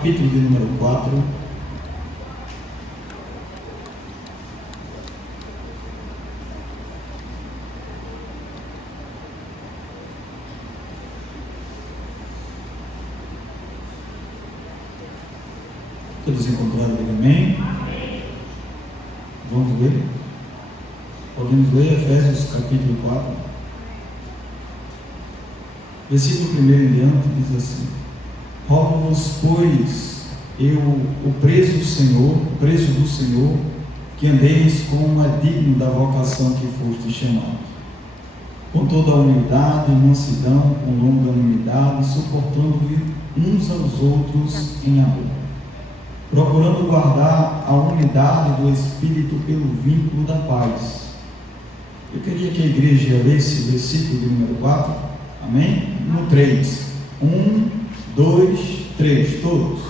capítulo de número 4. Todos encontraram? Amém? Amém. Vamos ler? Podemos ler Efésios capítulo 4. Versículo 1 em diante diz assim: rogo-vos, pois, eu, o preso do Senhor, que andeis como é digno da vocação que foste chamado, com toda a humildade e mansidão, com longanimidade, suportando-vos uns aos outros em amor, procurando guardar a unidade do Espírito pelo vínculo da paz. Eu queria que a igreja lesse o versículo de número 4, amém? No 3, 1, 2, 3, todos.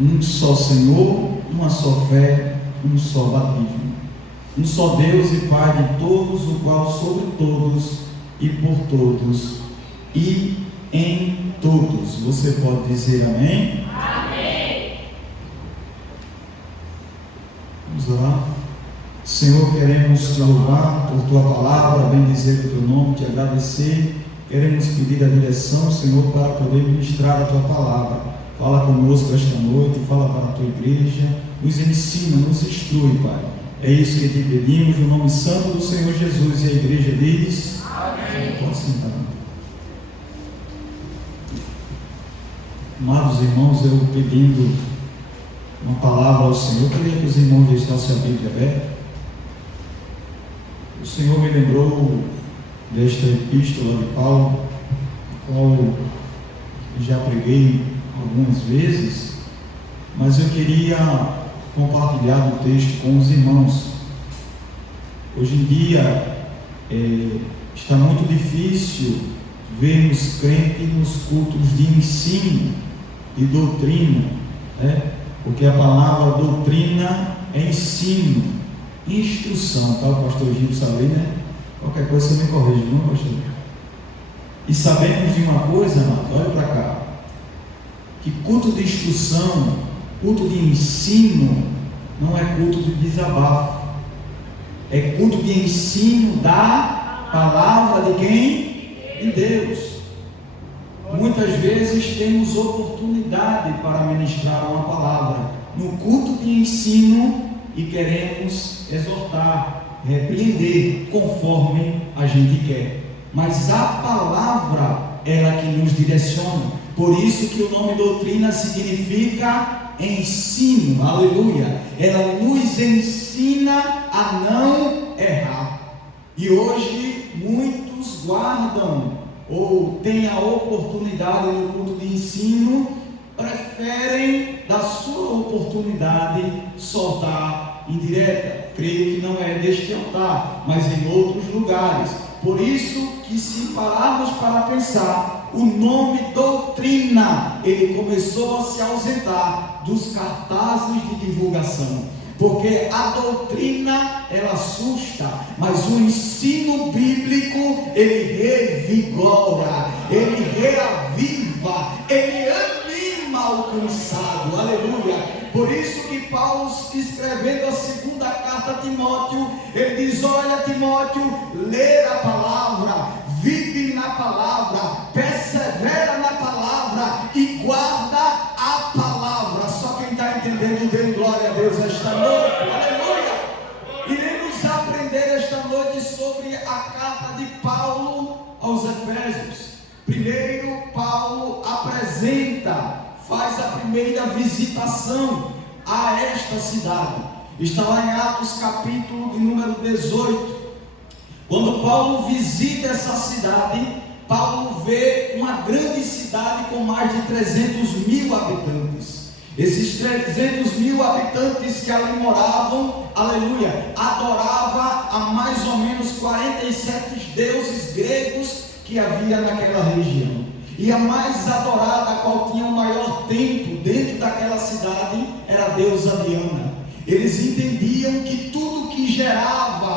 Um só Senhor, uma só fé, um só batismo. Um só Deus e Pai de todos, o qual sobre todos e por todos e em todos. Você pode dizer amém? Amém. Vamos lá. Senhor, queremos te louvar por tua palavra, bendizer o teu nome, te agradecer. Queremos pedir a direção, Senhor, para poder ministrar a tua palavra. Fala conosco esta noite, fala para a tua igreja, nos ensina, nos instrui, Pai. É isso que te pedimos, no nome santo do Senhor Jesus. E a igreja diz: amém. Pode sentar. Amados irmãos, eu pedindo uma palavra ao Senhor, eu queria que os irmãos deixassem a Bíblia aberta. O Senhor me lembrou desta epístola de Paulo, a qual eu já preguei algumas vezes, mas eu queria compartilhar o texto com os irmãos. Hoje em dia está muito difícil vermos crentes nos cultos de ensino e doutrina, né? Porque a palavra doutrina é ensino, instrução, tá? O pastor Gil sabe, né? Qualquer coisa você me corrige, não, pastor? E sabemos de uma coisa, amado, olha para cá, que culto de instrução, culto de ensino, não é culto de desabafo, é culto de ensino da palavra de quem? De Deus. Muitas vezes temos oportunidade para ministrar uma palavra no culto de ensino e queremos exortar, repreender conforme a gente quer, mas a palavra ela que nos direciona. Por isso que o nome doutrina significa ensino, aleluia. Ela nos ensina a não errar. E hoje muitos guardam ou têm a oportunidade no culto de ensino, preferem da sua oportunidade soltar indireta. Creio que não é deste altar, mas em outros lugares. Por isso que, se pararmos para pensar, o nome doutrina, ele começou a se ausentar dos cartazes de divulgação, porque a doutrina, ela assusta, mas o ensino bíblico, ele revigora, ele reaviva, ele anima o cansado, aleluia. Por isso que Paulo, escrevendo a segunda carta a Timóteo, ele diz: olha, Timóteo, lê a palavra, vive na palavra, persevera na palavra e guarda a palavra. Só quem está entendendo, dê glória a Deus esta noite, aleluia. Iremos aprender esta noite sobre a carta de Paulo aos Efésios. Primeiro, Paulo faz a primeira visitação a esta cidade. Está lá em Atos capítulo de número 18. Quando Paulo visita essa cidade, Paulo vê uma grande cidade com mais de 300 mil habitantes. Esses 300 mil habitantes que ali moravam, aleluia, adorava a mais ou menos 47 deuses gregos que havia naquela região. E a mais adorada, a qual tinha o maior templo dentro daquela cidade, era a deusa Diana. Eles entendiam que tudo que gerava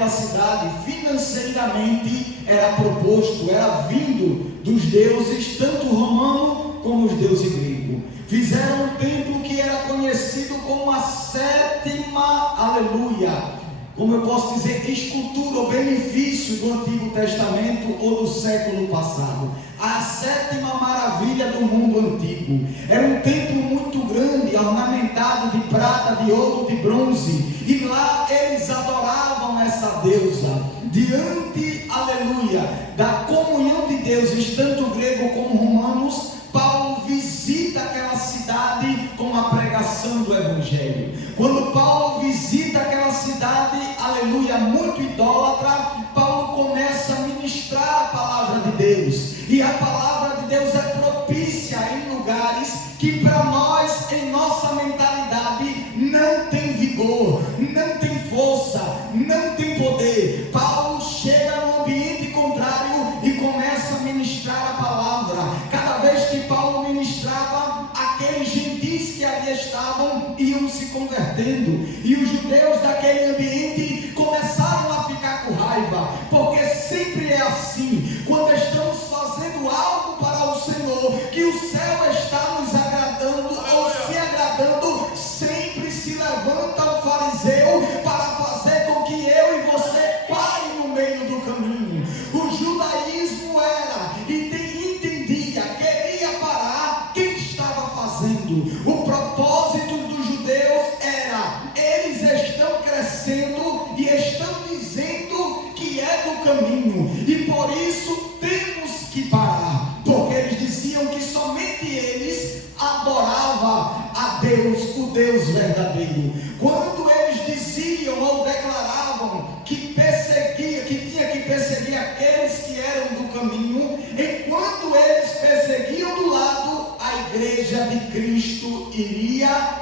naquela cidade financeiramente era proposto, era vindo dos deuses, tanto romano como os deuses gregos. Fizeram um templo que era conhecido como a sétima, aleluia, como eu posso dizer, escultura ou benefício do Antigo Testamento ou do século passado. A sétima maravilha do mundo antigo. Era um templo muito grande, ornamentado de prata, de ouro, de bronze. E lá eles adoravam essa deusa. Diante, aleluia, da comunhão de deuses, tanto grego como romanos, Paulo visita aquela cidade com a pregação do Evangelho. Quando Paulo visita aquela cidade, aleluia, muito idólatra, Paulo começa a ministrar a palavra de Deus. E a palavra de Deus é propícia em lugares que para nós, em nossa mentalidade, não tem vigor, não tem força, não tem poder. Paulo chega no ambiente contrário e começa a ministrar a palavra. Cada vez que Paulo ministrava, aqueles gentis que ali estavam iam se convertendo, e os judeus daquele ambiente começaram a ficar com raiva, porque sempre é assim, quando estamos fazendo algo para o Senhor, que o céu está nos agradando ou se agradando, sempre se levanta o fariseu para fazer com que eu e você pare no meio do caminho. O judaísmo era e entendia, queria parar quem estava fazendo. O propósito dos judeus era: eles estão crescendo e estão dizendo que é do caminho, e por isso temos que parar, porque eles diziam que somente eles adoravam a Deus, o Deus verdadeiro. Quando eles diziam ou declaravam que perseguia, que tinha que perseguir aqueles que eram do caminho, enquanto eles perseguiam do lado, a igreja de Cristo ia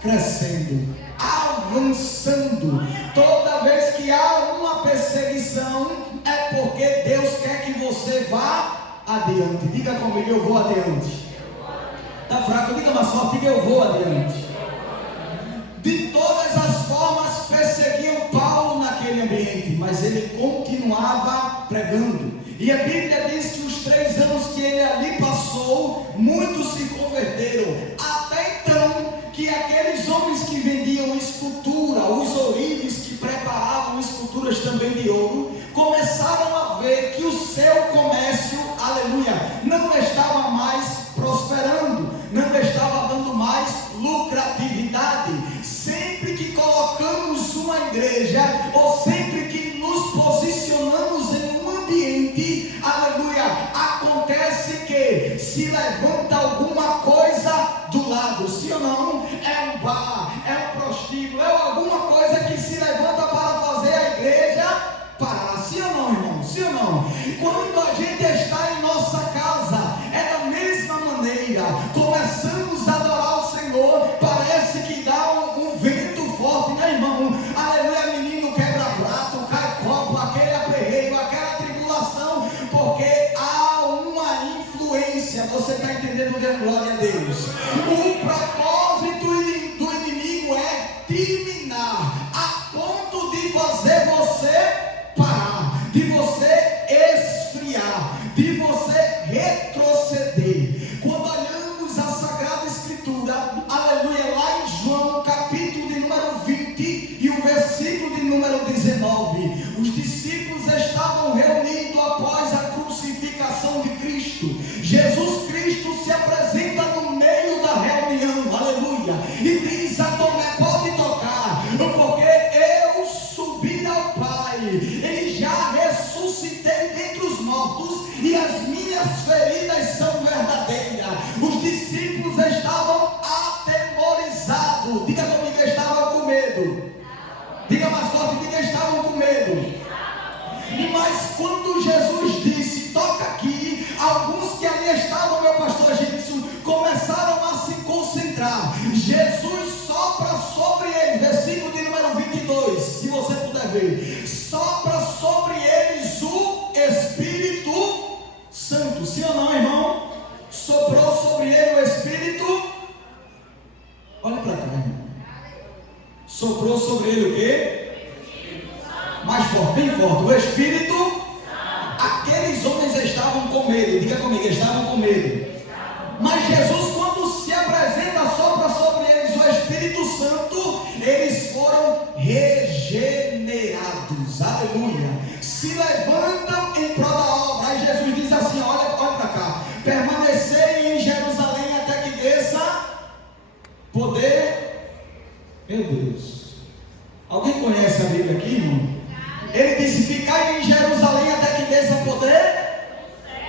crescendo, avançando. Toda vez que há uma perseguição, é porque Deus quer que você vá adiante. Diga comigo: eu vou adiante. Está fraco? Diga mais forte: diga, eu vou adiante. De todas as formas perseguiam Paulo naquele ambiente, mas ele continuava pregando. E a Bíblia diz que os 3 anos que ele ali passou, muitos se converteram. Até então, que aqueles homens que vendiam escultura, os ourives que preparavam esculturas também de ouro, começaram a ver que o seu comércio, aleluia, não estava mais prosperando, não estava dando mais lucratividade. Sempre que colocamos uma igreja, ou sempre que nos posicionamos em um ambiente, aleluia, acontece que se levanta alguma coisa do lado, sim ou não? É um bar, é um prostíbulo, é alguma coisa que se levanta para fazer a igreja parar, sim ou não, irmão? Sim ou não? Quando a gente está em nossa casa, é da mesma maneira. Começamos a adorar o Senhor, parece que dá um vento forte, né, irmão? Aleluia, menino quebra-prato, cai copo, aquele aperreio, aquela tribulação, porque há uma influência. Você está entendendo? De glória a Deus. O propósito do inimigo é te minar, a ponto de fazer você parar, de você esfriar, de você retroceder. Quando olhamos a Sagrada Escritura, aleluia, lá em João, capítulo de número 20 e o versículo de número 19, os discípulos estavam reunidos após a crucificação de Cristo. Jesus Cristo se apresenta no meio da reunião, aleluia, e diz a Tomé: pode tocar, porque eu subi ao Pai, e já ressuscitei dentre os mortos, e as minhas feridas são verdadeiras. Os discípulos estavam atemorizados. Diga comigo: estavam com medo. Diga mais forte: diga, estavam com medo. Mas quando Jesus disse: toca aqui, alguns que ali estavam, meu pastor Gilson, começaram a se concentrar. Jesus sopra sobre ele, versículo de número 22, se você puder ver, sopra sobre eles o Espírito Santo. Sim ou não, irmão? Soprou sobre ele o Espírito. Olha para cá, irmão. Soprou sobre ele o quê? forte. O Espírito, aqueles homens estavam com medo. Diga comigo, estavam com medo. Mas Jesus, quando se apresenta, sopra sobre eles o Espírito Santo, eles foram regenerados. Aleluia. Se levantam em prol da obra. Aí Jesus diz assim: olha para cá. Permanecei em Jerusalém até que desça poder. Meu Deus. Alguém conhece a Bíblia aqui, irmão? Ele disse: ficai em Jerusalém até que desça poder.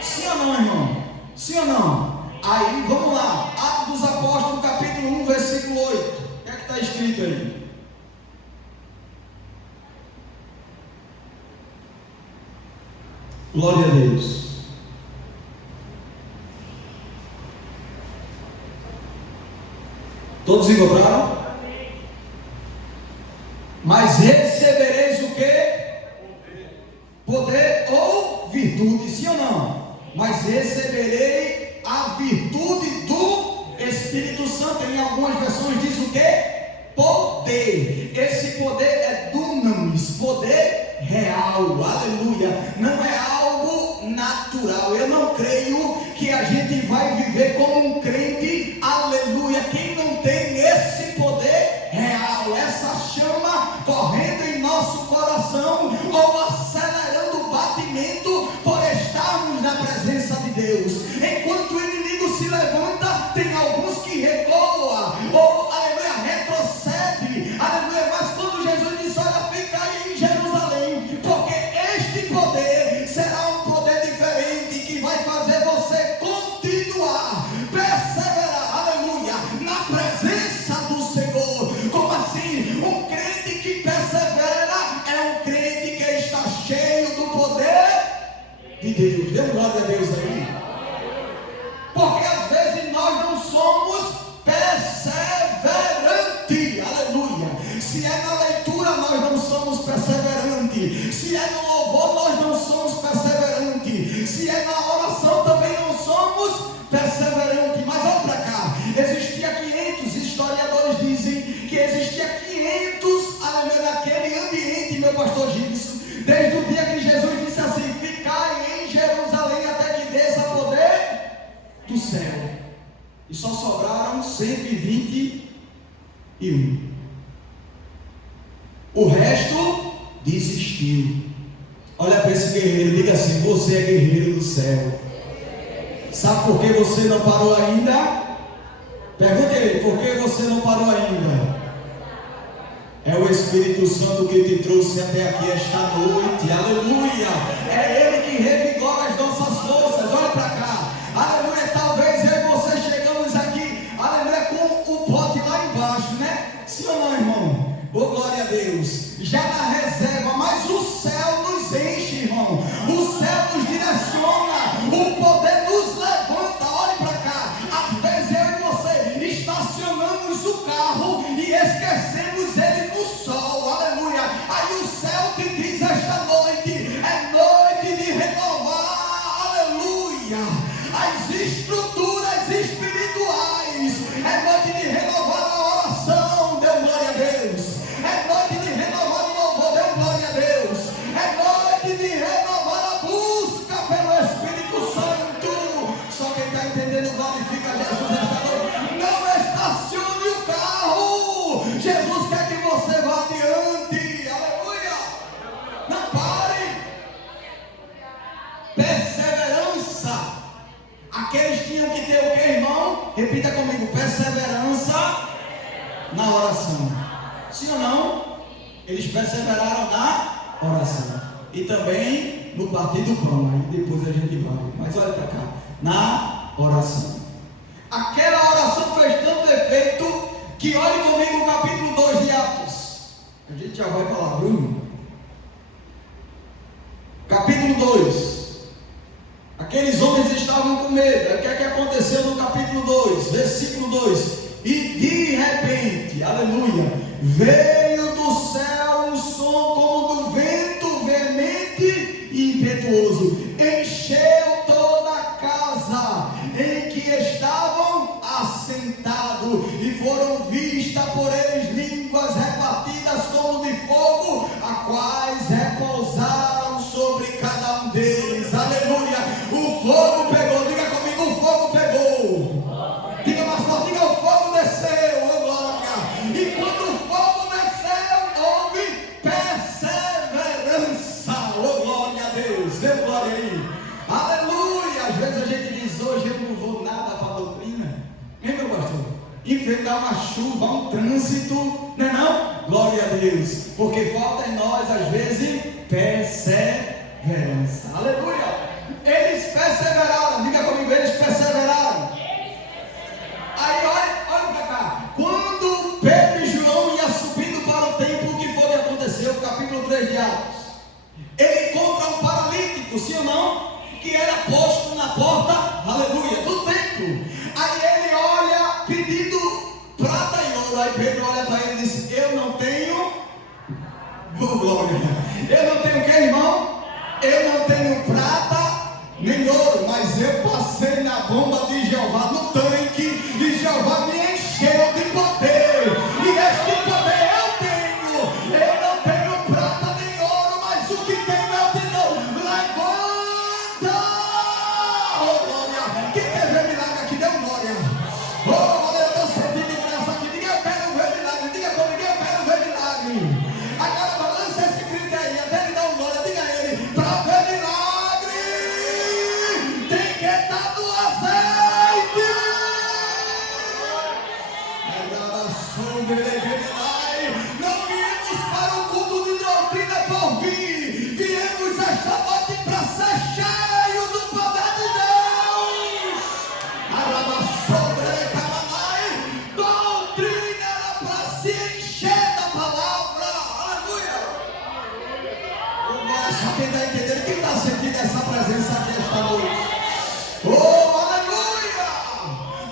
Sim ou não, irmão? Sim ou não? Aí, vamos lá. Atos dos Apóstolos, capítulo 1, versículo 8. O que é que está escrito aí? Glória a Deus. Todos encontraram? Mas recebereis o quê? Poder ou virtude, sim ou não? Mas receberei a virtude do Espírito Santo. Em algumas versões diz o quê? Poder. Esse poder é dunamis, poder real, aleluia. Não é algo natural. Eu não creio que a gente vai viver como um crente, aleluia, quem não tem esse poder real, essa chama correndo em nosso coração, ou acelerando o batimento por estarmos na presença de Deus. Enquanto o inimigo se levanta, tem alguns que recuam, ou aleluia, retrocede, aleluia. Mas quando Jesus disse: olha, fica aí em Jerusalém, porque este poder será um poder diferente, que vai fazer você continuar, perseverar, aleluia, na presença do Senhor. Como assim? Um crente que persevera é um crente que está cheio do poder de Deus. Dê glória a Deus aí. Porque às vezes nós não somos perseverantes, aleluia. Se é na leitura, nós não somos perseverantes. Se é no louvor, nós não somos perseverantes. Se é na oração, também não somos perseverantes. Mas olha para cá, existia 500, historiadores dizem que existia 500, aleluia, naquele ambiente, meu pastor Gilson, desde o dia que Jesus disse assim: ficai em Jerusalém até que desça poder do céu. E só sobraram 121. O resto desistiu. Olha para esse guerreiro, diga assim: você é guerreiro do céu. Sabe por que você não parou ainda? Pergunte ele: por que você não parou ainda? É o Espírito Santo que te trouxe até aqui esta noite, aleluia. É Ele que revigora as nossas forças. Olha para cá, aleluia. Talvez eu e você chegamos aqui, aleluia, com o pote lá embaixo, né? Sim ou não, irmão? Oh, glória a Deus. Já na reserva, mas o céu nos enche, irmão. O céu nos direciona, o poder nos levanta. Olhe para cá, às vezes eu e você estacionamos o carro e esquecemos ele no sol, aleluia. Aí o céu te diz esta noite: é noite de renovar, aleluia, as estruturas espirituais. É noite de renovar a oração, deu glória a Deus. É noite de renovar o louvor, deu glória a Deus. É noite de renovar a busca pelo Espírito Santo. Só quem está entendendo glorifica Jesus esta noite. Não estacione o carro. Jesus quer que você vá adiante, aleluia. Não pare. Perseverança. Aqueles tinham que ter o que, irmão? Repita comigo: perseverança na oração. Sim ou não? Eles perseveraram na oração. E também no partir do pão. Aí depois a gente vai. Mas olha para cá. Na oração. Aquela oração fez tanto efeito que olhe comigo o capítulo 2 de Atos. A gente já vai para lá, Bruno. Capítulo 2. Aqueles homens estavam com medo. O que é que aconteceu no capítulo 2? Versículo 2. E de repente, aleluia, veio do céu um som como do vento veemente e impetuoso. Encheu toda a casa em que estavam assentados, e foram vistas por eles línguas repartidas como de fogo, a quais repousaram há uma chuva, há um trânsito, não é não? Glória a Deus, porque falta em nós às vezes perseverança. Aleluia! Eles perseveraram, diga comigo, eles perseveraram. Aí olha para cá, quando Pedro e João iam subindo para o templo, o que foi que aconteceu? Capítulo 3 de Atos. Ele encontra um paralítico, sim ou não? Que era posto na porta, aleluia, do templo. Aí ele olha pedindo prata e ouro. Aí Pedro olha para ele e diz: eu não tenho, oh glória, eu não tenho o que, irmão? Eu não tenho prata nem ouro, mas eu passei na bomba de Jeová, no tanque, e Jeová me encheu de poder, e este poder eu tenho. Eu não tenho prata nem ouro, mas o que tenho eu te dou. Levanta, oh glória. Quem quer ver milagre aqui, dê glória. Oh glória, eu estou sentindo graça aqui. Diga eu quero ver milagre, diga comigo eu quero ver milagre. Agora balança esse grito aí, até ele dar glória, diga a ele, para ver milagre tem que estar no azeite. Não viemos para o culto de doutrina para ouvir, viemos esta noite para ser cheio do poder de Deus. Doutrina era para se encher da palavra. Aleluia. Só quem está entendendo, quem está sentindo essa presença aqui esta noite? Oh, aleluia!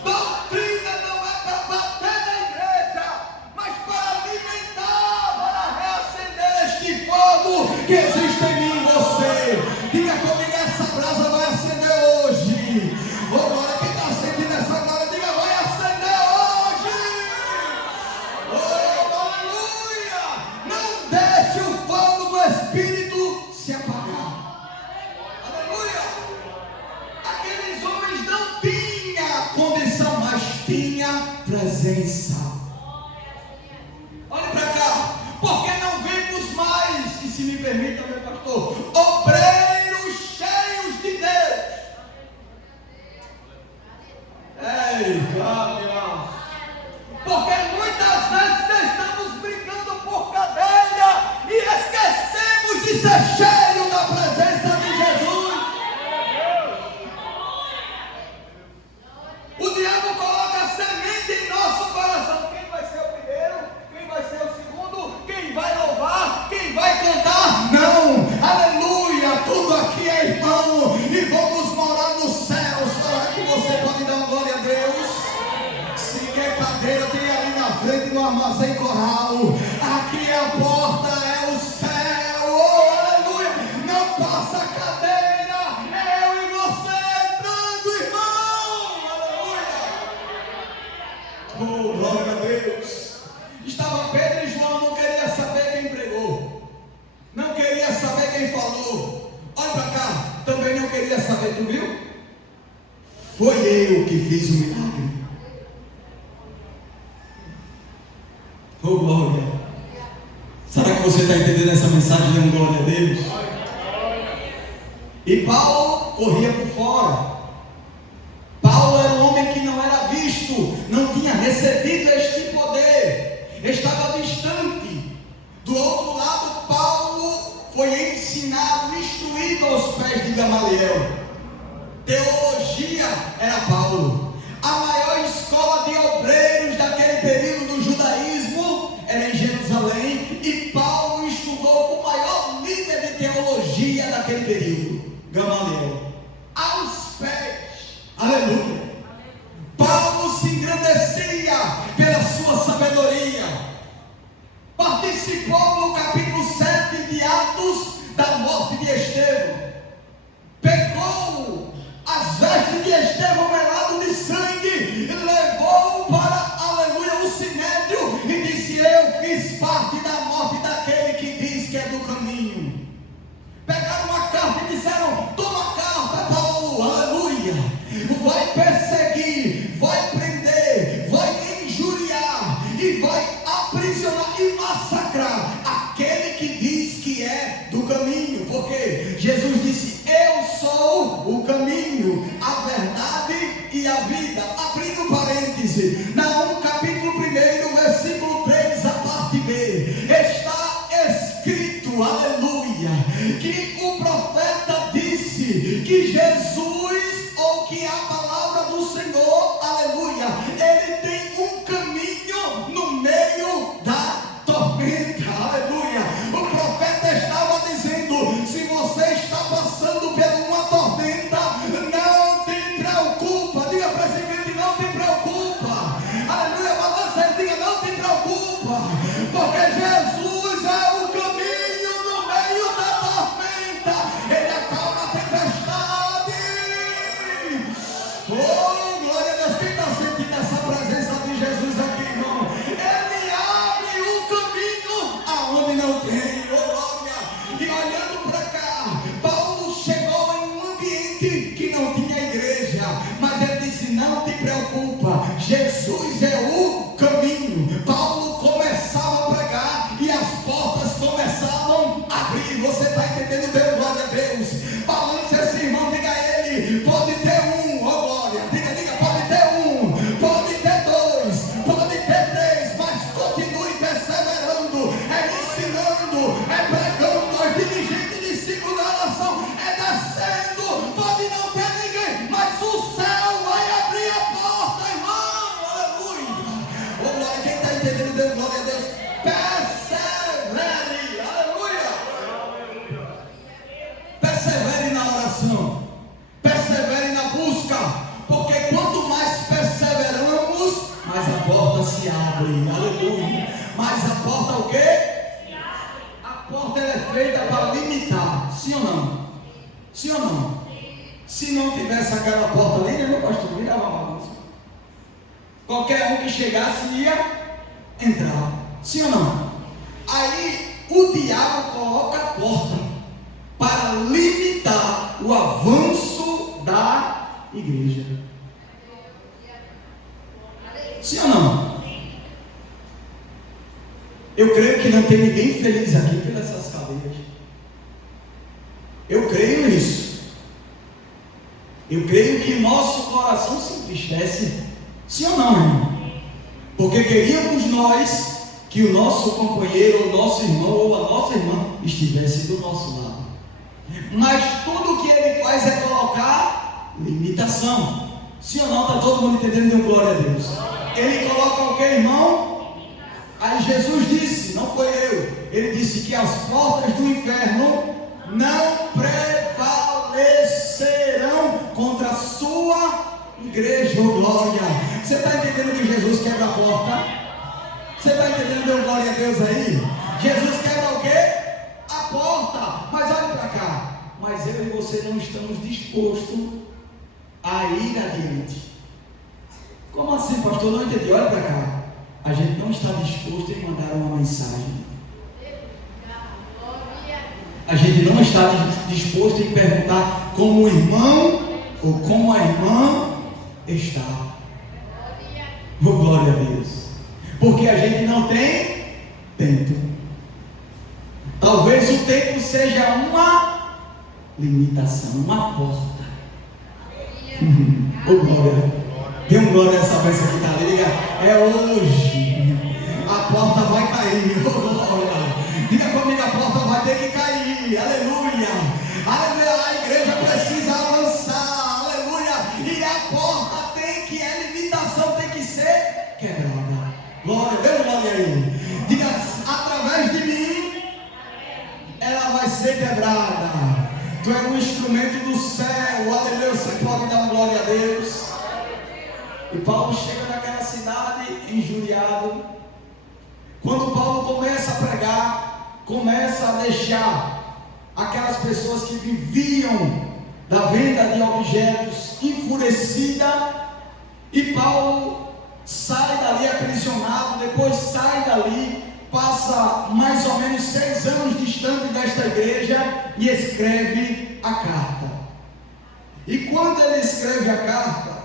Doutrina não é para bater na igreja, mas para alimentar, para reacender este fogo que existe em mim e você. Diga comigo, essa brasa vai acender hoje. Oh, glória, quem está sentindo essa glória, diga, vai acender hoje. Oh, aleluia! Não deixe o fogo do Espírito se apagar. Aleluia! Aqueles homens não tinham condição, mas tinham presença. Olhe para cá, porque não vemos mais, e se me permita, meu pastor, obreiros cheios de Deus. Ei, Cláudia, porque muitas vezes estamos brigando por cadeira e esquecemos de ser cheio da presença de Jesus. O diabo coloca semente em nosso coração. Quem vai ser o primeiro? Quem vai ser o segundo? Quem vai louvar? Quem vai cantar? Não, aleluia, tudo aqui é irmão e vamos morar nos céus. Será que você pode dar uma glória a Deus? Se quer cadeira, tem ali na frente no armazém Coral. Aqui a porta é o céu. Oh, aleluia, não passa cadeira, eu e você entrando, irmão. Oh, glória a Deus. Estava Pedro e João, não queria saber quem pregou, não queria saber quem falou. Olha para cá, também não queria saber, tu viu? Foi eu que fiz o milagre. Oh, glória. Será que você está entendendo essa mensagem? Dê glória a Deus. E Paulo corria por fora. Paulo era um homem que não era visto, não tinha recebido este poder, estava distante. Do outro lado, Paulo foi ensinado, instruído aos pés de Gamaliel. Teologia era Paulo. A maior escola de obreiros daquele período do judaísmo era em Jerusalém, e Paulo estudou com o maior líder de teologia daquele período, Gamaliel, aos pés. Aleluia. Paulo se engrandecia pela sua sabedoria. Participou no capítulo 7 de Atos da morte de Estevão. Pegou as vestes de Estevão melado de sangue e levou para, aleluia, o sinédrio e disse: eu fiz parte da morte daquele que diz que é do caminho. Pegaram uma carta e disseram: toma a carta, Paulo, aleluia, vai perseguir, vai prender, vai injuriar e vai aprisionar e massacrar aquele que diz que é do caminho, porque Jesus disse: eu sou o caminho, a verdade e a vida. Abrindo parêntese, Naum capítulo que Jesus, ou que a palavra do Senhor, aleluia, ele tem um caminho no meio da tormenta, aleluia. O profeta estava dizendo: se você está passando por uma tormenta, não te preocupa. Diga para esse crente: não te preocupa, aleluia. Balança e diga: não te preocupa, porque Jesus é o caminho no meio da tormenta. Ele acalma a tempestade. Oh, glória a Deus. Quem está sentindo essa presença de Jesus aqui, irmão? Ele abre o caminho aonde não tem. Oh, glória. E olhando para cá, Paulo chegou em um ambiente que não tinha igreja, mas ele disse: não te preocupa, Jesus é o caminho. Paulo começava a pregar e as portas começavam a abrir. Você está entendendo? Dê glória a Deus. Balance esse irmão, diga a ele: pode ter um, ó glória, diga, pode ter um, pode ter dois, pode ter três, mas continue perseverando, é ensinando, é pregando, é dirigente de segunda oração, é descendo. Pode não ter ninguém, mas o céu vai abrir a porta, irmão, aleluia. Ô glória, quem está entendendo, dê glória a Deus. Persevere, aleluia. Persevere na oração, persevere na busca, porque quanto mais perseveramos, mais a porta se abre, aleluia. Mas a porta o quê? A porta ela é feita para limitar, sim ou não? Sim ou não? Se não tivesse aquela porta ali, né, meu pastor, virava uma bagunça. Qualquer um que chegasse ia entrar, sim ou não? Aí o diabo coloca a porta para limitar o avanço da igreja. Sim ou não? Eu creio que não tem ninguém feliz aqui pelas essas cadeiras. Eu creio nisso. Eu creio que nosso coração se entristece. Sim ou não, irmão? Porque queríamos nós que o nosso companheiro, o nosso irmão ou a nossa irmã estivesse do nosso lado. Mas tudo que ele faz é colocar limitação. Sim ou não? Está todo mundo entendendo? Deu glória a Deus. Ele coloca o que, irmão? Aí Jesus disse, não foi eu, ele disse que as portas do inferno não prevalecerão contra a sua igreja. Oh, glória. Você está entendendo que Jesus quebra a porta? Você está entendendo? Deu glória a Deus aí? Jesus quebra o quê? A porta. Mas olha para cá. Mas eu e você não estamos dispostos a ir adiante. Como assim, pastor? Não entendi. Olha para cá. A gente não está disposto em mandar uma mensagem. A gente não está disposto em perguntar como o irmão ou como a irmã está. Oh, glória a Deus. Porque a gente não tem tempo. Talvez o tempo seja uma limitação, uma porta. Oh, glória. Dê um glória a essa bênção que está ali. Diga, é hoje. A porta vai cair. Oh, glória. Diga comigo, a porta vai ter que cair. Aleluia. Aleluia. A igreja precisa avançar. Aleluia. E a porta tem que, a limitação tem que ser quebrada. Glória. Dê um glória aí. Diga, através de mim, ela vai ser quebrada. Tu é um instrumento do céu. Aleluia. Você pode dar uma glória a Deus. E Paulo chega naquela cidade injuriado. Quando Paulo começa a pregar, começa a deixar aquelas pessoas que viviam da venda de objetos enfurecida. E Paulo sai dali aprisionado, depois sai dali, passa mais ou menos 6 anos distante desta igreja e escreve a carta. E quando ele escreve a carta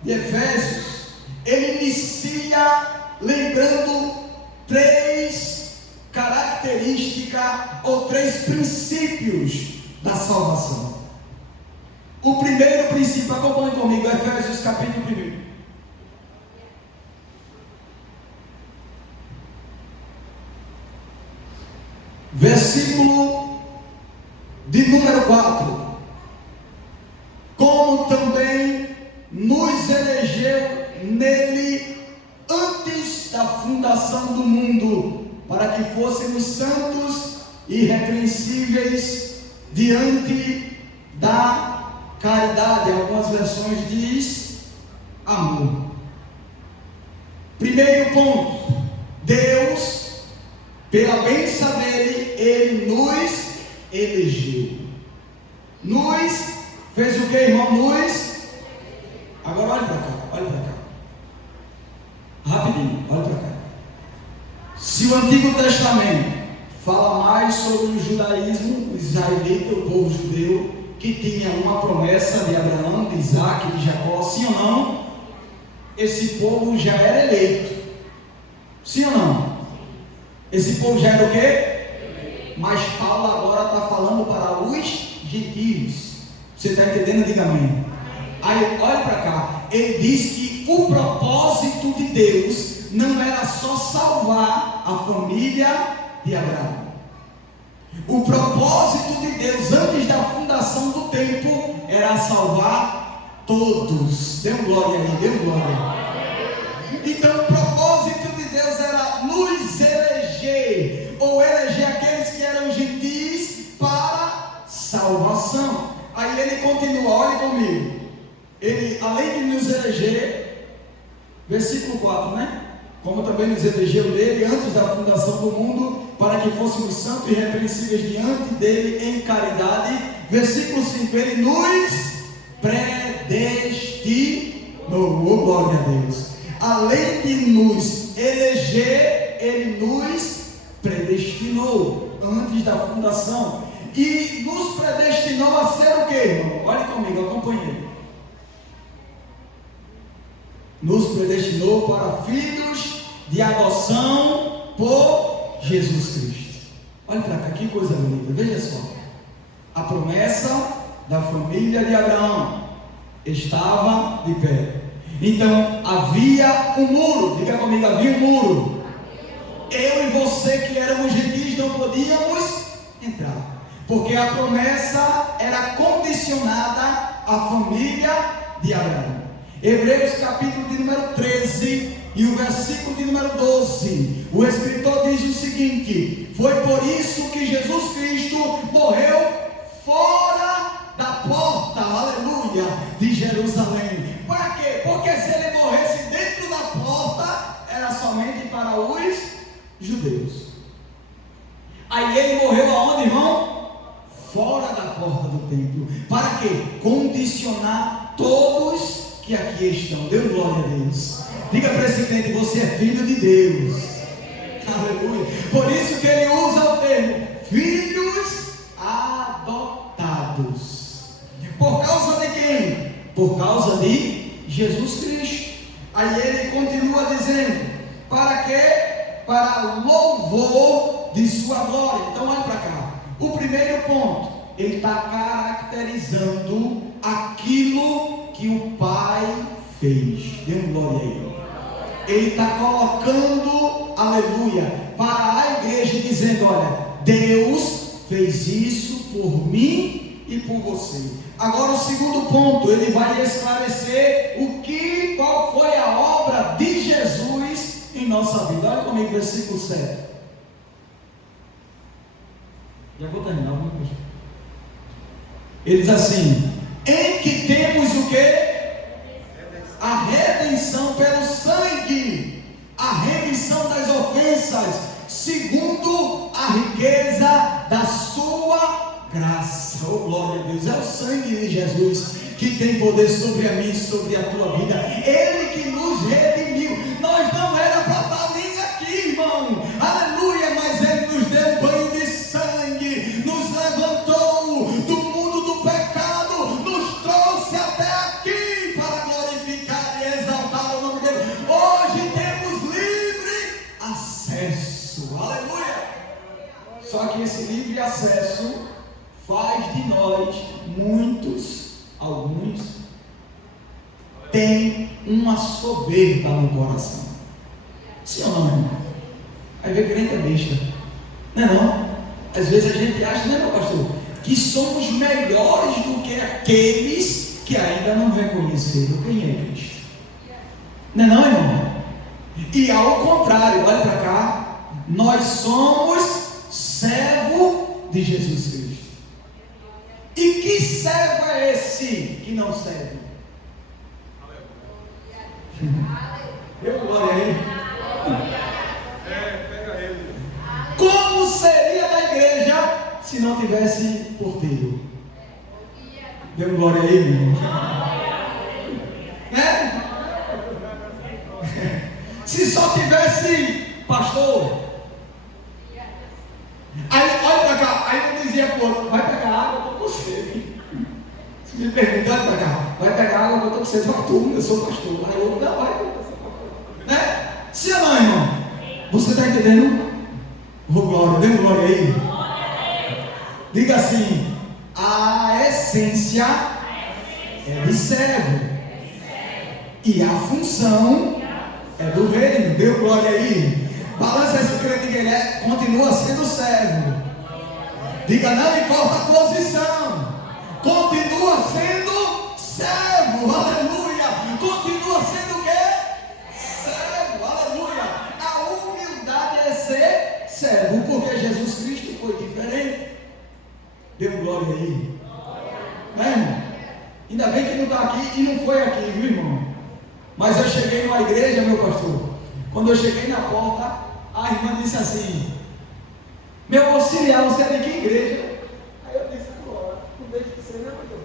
de Efésios, ele inicia lembrando 3 características ou 3 princípios da salvação. O primeiro princípio, acompanhe comigo, Efésios capítulo 1. Versículo de número 4. elegeu nele antes da fundação do mundo, para que fôssemos santos e irrepreensíveis diante da caridade. Algumas versões diz amor. Primeiro ponto: Deus, pela bênção dele, ele nos elegeu. Nos fez o que, irmão? Agora olha para cá, olha para cá. Rapidinho, olha para cá. Se o Antigo Testamento fala mais sobre o judaísmo, o israelita, o povo judeu, que tinha uma promessa de Abraão, de Isaac, de Jacó, sim ou não? Esse povo já era eleito. Sim ou não? Esse povo já era o quê? Mas Paulo agora está falando para os gentios. Você está entendendo? Diga amém. Aí olha para cá. Ele diz que o propósito de Deus não era só salvar a família de Abraão. O propósito de Deus antes da fundação do tempo era salvar todos. Dê glória aí, dê glória. Então o propósito de Deus era nos eleger, ou eleger aqueles que eram gentis para salvação. Aí ele continua, olhe comigo. Ele, além de nos eleger, versículo 4, né? Como também nos elegeu dele antes da fundação do mundo, para que fôssemos santos e irrepreensíveis diante dele em caridade. Versículo 5, ele nos predestinou. Oh, glória a Deus. Além de nos eleger, ele nos predestinou antes da fundação. E nos predestinou a ser o que, irmão? Olhe comigo, acompanhe. Nos predestinou para filhos de adoção por Jesus Cristo. Olha para cá, que coisa bonita, veja só. A promessa da família de Abraão estava de pé. Então havia um muro, diga comigo, havia um muro. Eu e você que éramos gentis não podíamos entrar, porque a promessa era condicionada à família de Abraão. Hebreus capítulo de número 13 e o versículo de número 12, o escritor diz o seguinte: foi por isso que Jesus Cristo morreu fora da porta, aleluia, de Jerusalém. Para quê? Porque se ele morresse dentro da porta, era somente para os judeus. Aí ele morreu aonde, irmão? Fora da porta do templo. Para quê? Condicionar todos que aqui estão. Dê glória a Deus. Diga para esse crente: você é filho de Deus. Aleluia. Por isso que ele usa o termo filhos adotados. Por causa de quem? Por causa de Jesus Cristo. Aí ele continua dizendo: para quê? Para louvor de sua glória. Então olha para cá. O primeiro ponto, ele está caracterizando aquilo que o Pai fez. Dê glória a Ele. Ele está colocando, aleluia, para a igreja, dizendo: olha, Deus fez isso por mim e por você. Agora o segundo ponto, ele vai esclarecer qual foi a obra de Jesus em nossa vida. Olha comigo, versículo 7. Já vou terminar, vamos ver. Ele diz assim: em que temos o que? A redenção pelo sangue, a remissão das ofensas, segundo a riqueza da sua graça. Oh, glória a Deus. É o sangue de Jesus que tem poder sobre a mim e sobre a tua vida. Ele que nos redimiu. Nós não era para estar nem aqui, irmão, aleluia, mas ele nos deu banho de sangue, nos levantou do mundo do pecado, nos trouxe até aqui para glorificar e exaltar o nome dele. Hoje temos livre acesso, aleluia. Só que esse livre acesso faz de nós alguns têm uma soberba no coração. Sim ou não, irmão? Aí vê crente é besta, não é não? Às vezes a gente acha, né, meu pastor, que somos melhores do que aqueles que ainda não reconheceram quem é Cristo. Não é não, irmão? E ao contrário, olha para cá, nós somos servo de Jesus Cristo. E que servo é esse que não serve? Eu glória a ele. Como seria da igreja se não tivesse porteiro? Deu glória a ele, irmão. Né? Se só tivesse pastor. Aí olha para cá, aí eu dizia para o outro: vai pegar água, eu estou com sede. Se me pergunta, olha para cá, vai pegar água, eu estou com sede. Vai tu, eu sou pastor. Aí eu não vai. Né? Sim ou não, irmão? Você está entendendo? Oh, glória, dê glória aí. Diga assim: a essência é de servo, e a função é do reino. Deu glória aí. Balança esse crente que ele é, continua sendo servo. Diga: não importa a posição, continua sendo servo. Aleluia. Continua sendo o quê? Servo. Aleluia. A humildade é ser servo, porque Jesus Cristo foi diferente. Deu glória aí. Né, irmão? Ainda bem que não está aqui e não foi aqui, viu, irmão? Mas eu cheguei numa igreja, meu pastor. Quando eu cheguei na porta, a irmã disse assim: meu auxiliar, você é de que igreja? Aí eu disse: agora, não deixa de ser, né, pastor?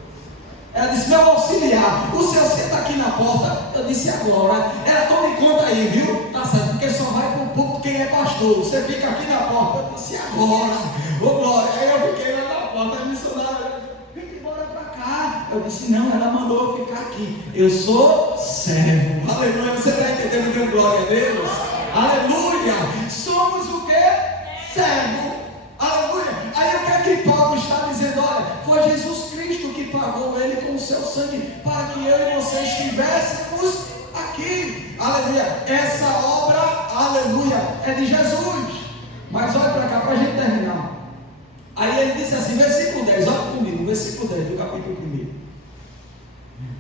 Ela disse: meu auxiliar, o seu senta aqui na porta. Eu disse: agora. Ela: tome conta aí, viu? Tá certo, porque só vai para o público quem é pastor. Você fica aqui na porta. Eu disse: agora. Ô glória. Aí eu fiquei lá na porta, a missionária: vem embora para cá. Eu disse: não, ela mandou eu ficar aqui. Eu sou servo. Aleluia. Você está entendendo? Deu glória a Deus. Aleluia. Somos o quê? Servo. Aleluia. Aí o que é que Paulo está dizendo? Olha, foi Jesus Cristo que pagou ele com o seu sangue para que eu e você estivéssemos aqui. Aleluia. Essa obra, aleluia, é de Jesus. Mas olha para cá, para a gente terminar. Aí ele disse assim, versículo 10, olha comigo, versículo 10 do capítulo 1.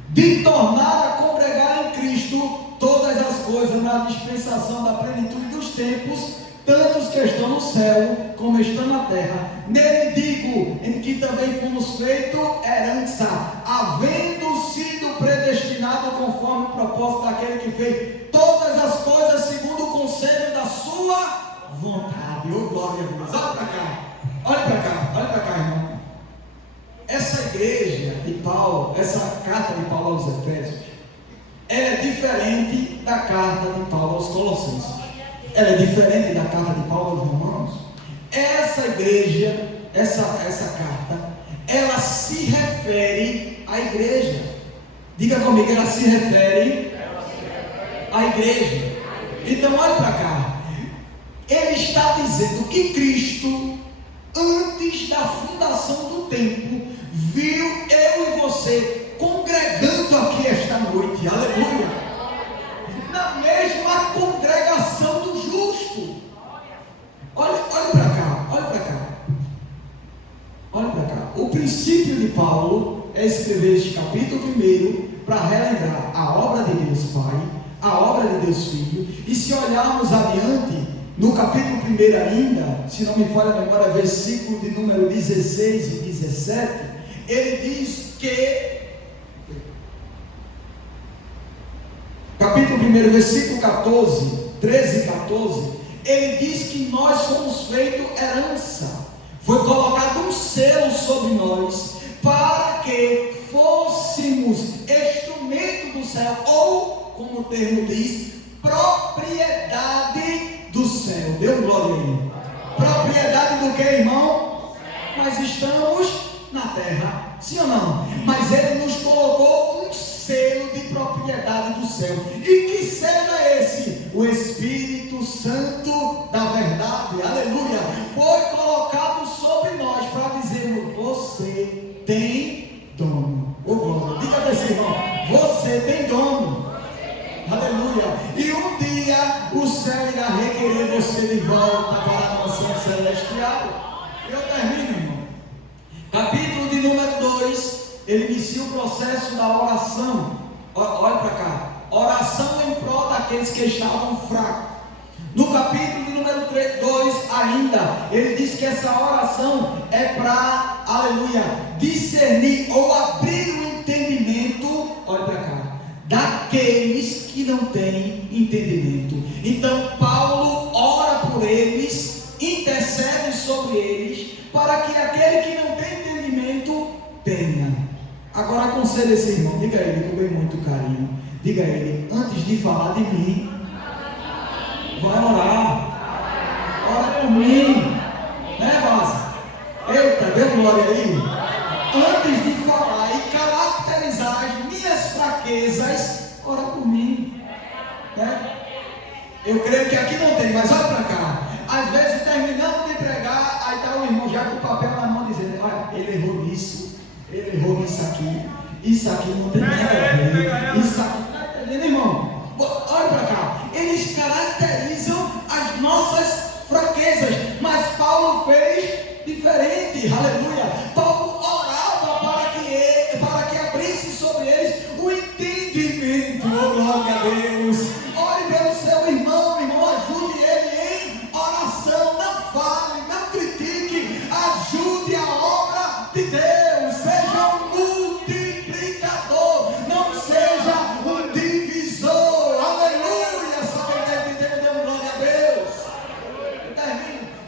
De tornar a congregar em Cristo todas as coisas na dispensação da plenitude dos tempos, tanto os que estão no céu como estão na terra. Nele digo, em que também fomos feitos herança, havendo sido predestinado conforme o propósito daquele que fez todas as coisas segundo o conselho da sua vontade. Oh, glória a Deus. Olha para cá, olha para cá, olha para cá, irmão. Essa igreja de Paulo, essa carta de Paulo aos Efésios, ela é diferente da carta de Paulo aos Colossenses. Ela é diferente da carta de Paulo aos Romanos. Essa igreja, essa carta, ela se refere à igreja. Diga comigo, ela se refere à igreja. Então olhe para cá. Ele está dizendo que Cristo, antes da fundação do tempo, viu eu e você congregando aqui esta noite. Aleluia. Na mesma congregação do justo. Olha para cá, olha para cá. Olha para cá. O princípio de Paulo é escrever este capítulo 1 para relembrar a obra de Deus Pai, a obra de Deus Filho. E se olharmos adiante, no capítulo 1 ainda, se não me falha a memória, versículo de número 16 e 17, ele diz que capítulo 1, versículo 14, 13 e 14, ele diz que nós fomos feitos herança. Foi colocado um selo sobre nós, para que fôssemos instrumento do céu, ou, como o termo diz, propriedade do céu. Deu glória aí. Propriedade do que, irmão? Nós estamos na terra, sim ou não? Mas ele nos colocou um selo de propriedade do céu. E que selo é esse? O Espírito Santo da verdade, aleluia, foi colocado sobre nós para dizermos: você tem dono. Oh, glória. Diga para esse irmão: você tem dono. Aleluia. E um dia o céu irá requerer você de volta para a mansão celestial. Eu termino, irmão. Capítulo de número 2, ele inicia o processo da oração. Olha para cá. Oração em prol aqueles que estavam fracos. No capítulo de número 2 ainda, ele diz que essa oração é para, aleluia, discernir ou abrir o entendimento, olha para cá, daqueles que não têm entendimento. Então Paulo ora por eles, intercede sobre eles, para que aquele que não tem entendimento tenha. Agora aconselho esse irmão, diga a ele com bem muito carinho, diga a ele, antes de falar de mim, vai orar, ora por mim, né, Vaza? Eita, deu glória aí. Antes de falar e caracterizar as minhas fraquezas, ora por mim, né? Eu creio que aqui não tem, mas olha para cá. Às vezes terminando de pregar, aí está o irmão já com o papel na mão dizendo, olha, ele errou nisso, ele errou nisso aqui, isso aqui não tem nada a ver, isso aqui, está entendendo, irmão? Olha para cá, eles caracterizam as nossas fraquezas, mas Paulo fez diferente, aleluia. Paulo orava para que abrisse sobre eles o entendimento, oh glória a Deus. Ore pelo seu irmão, ajude ele em oração, não fale, não critique, ajude a obra de Deus, seja um multiplicador, não seja um divisor.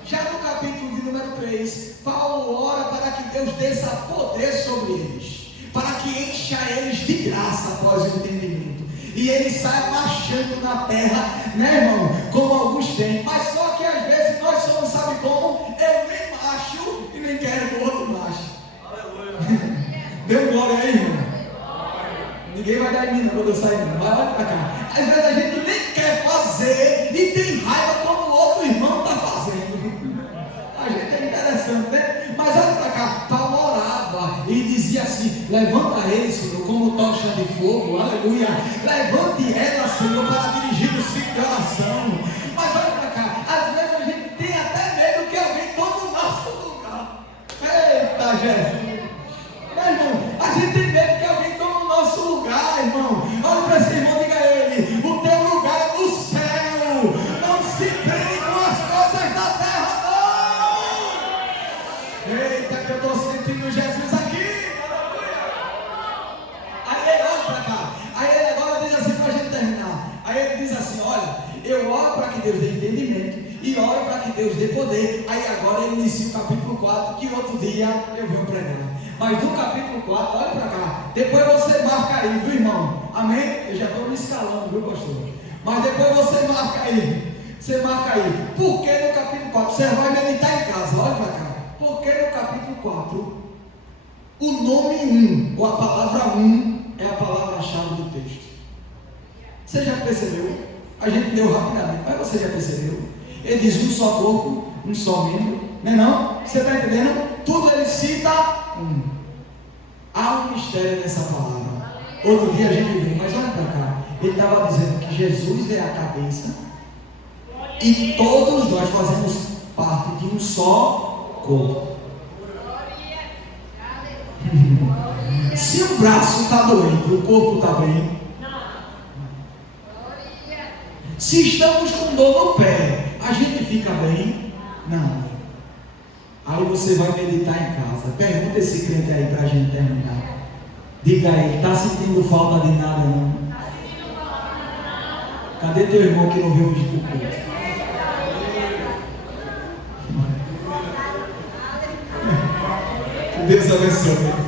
Já no capítulo de número 3, Paulo ora para que Deus desça poder sobre eles, para que encha eles de graça após o entendimento, e eles saiam marchando na terra, né, irmão, como alguns têm. Mas só que às vezes nós somos, sabe como? Eu nem macho e nem quero que o outro macho. Deu glória aí, irmão? Ninguém vai dar em mim não quando eu sair, não. Vai lá pra cá. Às vezes a gente nem quer fazer e tem raiva quando o outro irmão está fazendo. A gente é interessante, né? Mas olha para cá, Paulo orava e dizia assim, levanta ele, Senhor, como tocha de fogo, aleluia, levante ela, Senhor, para dirigir o ciclo de oração. Mas olha para cá, às vezes a gente tem até medo que alguém tome o nosso lugar. Eita, Jesus, meu irmão, a gente tem medo que alguém tome o nosso lugar, irmão. Olha para esse irmão, diga a ele, o teu lugar é no céu, não se prende com as coisas da terra. Eita, que eu estou sentindo Jesus aqui, aleluia. Aí ele olha para cá, aí ele agora diz assim para a gente terminar. Aí ele diz assim, olha, eu oro para que Deus dê entendimento e oro para que Deus dê poder. Aí agora ele inicia o capítulo 4, que outro dia eu venho pregar. Mas no capítulo 4, olha para cá, depois você marca aí, viu, irmão? Amém? Eu já estou me escalando, viu, pastor? Mas depois você marca aí, porque no capítulo 4, você vai meditar em casa, olha para cá. Porque no capítulo 4, o nome 1, ou a palavra 1, é a palavra-chave do texto. Você já percebeu? A gente leu rapidamente, mas você já percebeu? Ele diz um só corpo, um só membro, não é não? Você está entendendo? Tudo ele cita um. Há um mistério nessa palavra. Outro dia a gente viu, mas olha para cá. Ele estava dizendo que Jesus é a cabeça e todos nós fazemos parte de um só corpo. Se o braço está doente, o corpo está bem. Se estamos com dor no pé, a gente fica bem? Não. Aí você vai meditar em casa. Pergunta esse crente aí para a gente terminar. Diga aí, está sentindo falta de nada não? Cadê teu irmão que não viu o discurso? Que Deus abençoe.